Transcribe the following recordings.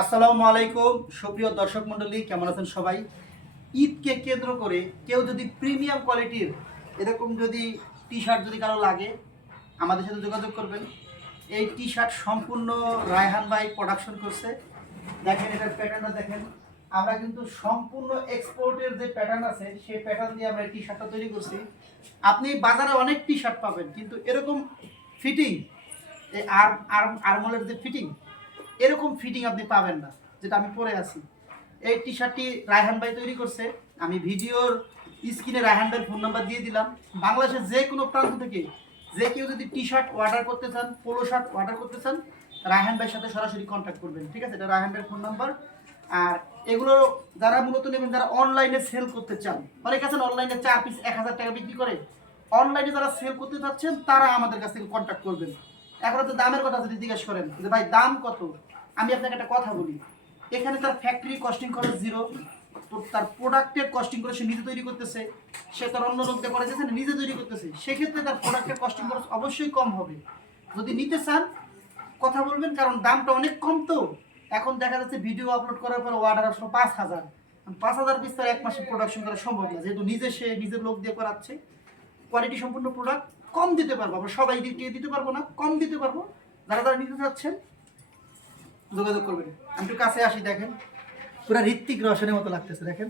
আসসালামু আলাইকুম, সুপ্রিয় দর্শক মণ্ডলী, কেমন আছেন সবাই? ঈদকে কেন্দ্র করে কেউ যদি প্রিমিয়াম কোয়ালিটির এরকম যদি টি শার্ট যদি কারও লাগে, আমাদের সাথে যোগাযোগ করবেন। এই টি শার্ট সম্পূর্ণ রায়হান ভাই প্রোডাকশন করছে। দেখেন এটার প্যাটার্নটা দেখেন। আমরা কিন্তু সম্পূর্ণ এক্সপোর্টের যে প্যাটার্ন আছে, সেই প্যাটার্ন দিয়ে আমরা টি শার্টটা তৈরি করছি। আপনি বাজারে অনেক টি শার্ট পাবেন, কিন্তু এরকম ফিটিং এই আর্ম আর্ম আর্মলের যে ফিটিং এরকম ফিটিং আপনি পাবেন না, যেটা আমি পরে আছি। এই টি শার্টটি রায়হান ভাই তৈরি করছে। আমি ভিডিওর স্ক্রিনে রায়হান ভাইয়ের ফোন নাম্বার দিয়ে দিলাম। বাংলাদেশের যে কোনো প্রান্ত থেকে যে কেউ যদি টি শার্ট অর্ডার করতে চান পোলো শার্ট অর্ডার করতে চান, রায়হান ভাইয়ের সাথে সরাসরি কন্ট্যাক্ট করবেন, ঠিক আছে? এটা রায়হান ভাইয়ের ফোন নাম্বার আর এগুলো যারা মূলত নেবেন, যারা অনলাইনে সেল করতে চান, অনেক আছেন অনলাইনে চার পিস এক হাজার টাকা বিক্রি করে। অনলাইনে যারা সেল করতে চাচ্ছেন, তারা আমাদের কাছ থেকে কন্ট্যাক্ট করবেন। এখন তো দামের কথা যদি জিজ্ঞেস করেন, যে ভাই দাম কত? আমি আপনাকে একটা কথা বলি। এখানে তার ফ্যাক্টরি কস্টিং খরচ জিরো তো তার প্রোডাক্টের কস্টিং করে সে নিজে তৈরি করতেছে। সে তার অন্য লোক দিয়ে করে যাচ্ছে না, নিজে তৈরি করতেছে। সেক্ষেত্রে তার প্রোডাক্টের কস্টিং খরচ অবশ্যই কম হবে। যদি নিতে চান কথা বলবেন কারণ দামটা অনেক কম তো। এখন দেখা যাচ্ছে ভিডিও আপলোড করার পর অর্ডার আসলো পাঁচ হাজার। পাঁচ হাজার পিস তার এক মাসে প্রোডাকশন করা সম্ভব না। যেহেতু নিজে সে নিজের লোক দিয়ে করাচ্ছে। কোয়ালিটি সম্পূর্ণ প্রোডাক্ট কম দিতে পারব। আমরা সবাই দিতে দিতে পারব না কম দিতে পারব। যারা যারা নিতে চাচ্ছেন যোগাযোগ করবেন। আমি একটু কাছে আসি, দেখেন। পুরো ঋত্বিক রোশনের মতো লাগতেছে, দেখেন।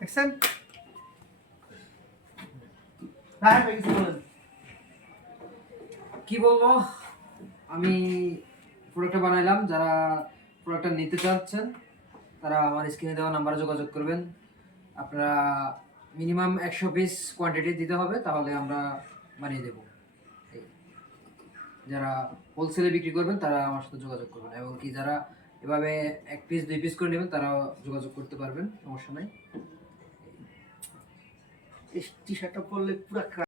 দেখছেন? কি বলব? আমি প্রোডাক্টটা বানাইলাম, যারা প্রোডাক্টটা নিতে চাচ্ছেন, তারা আমার স্ক্রিনে দেওয়া নাম্বারে যোগাযোগ করবেন। আপনারা মিনিমাম একশো পিস কোয়ান্টিটি দিতে হবে, তাহলে আমরা বানিয়ে দেবো। যারা হোলসেলে বিক্রি করবেন, তারা আমার সাথে যোগাযোগ করবেন। এবং কি যারা এভাবে এক পিস দুই পিস করে নেবেন তারা যোগাযোগ করতে পারবেন, সমস্যা নাই। টি শার্টটা পরলে পুরো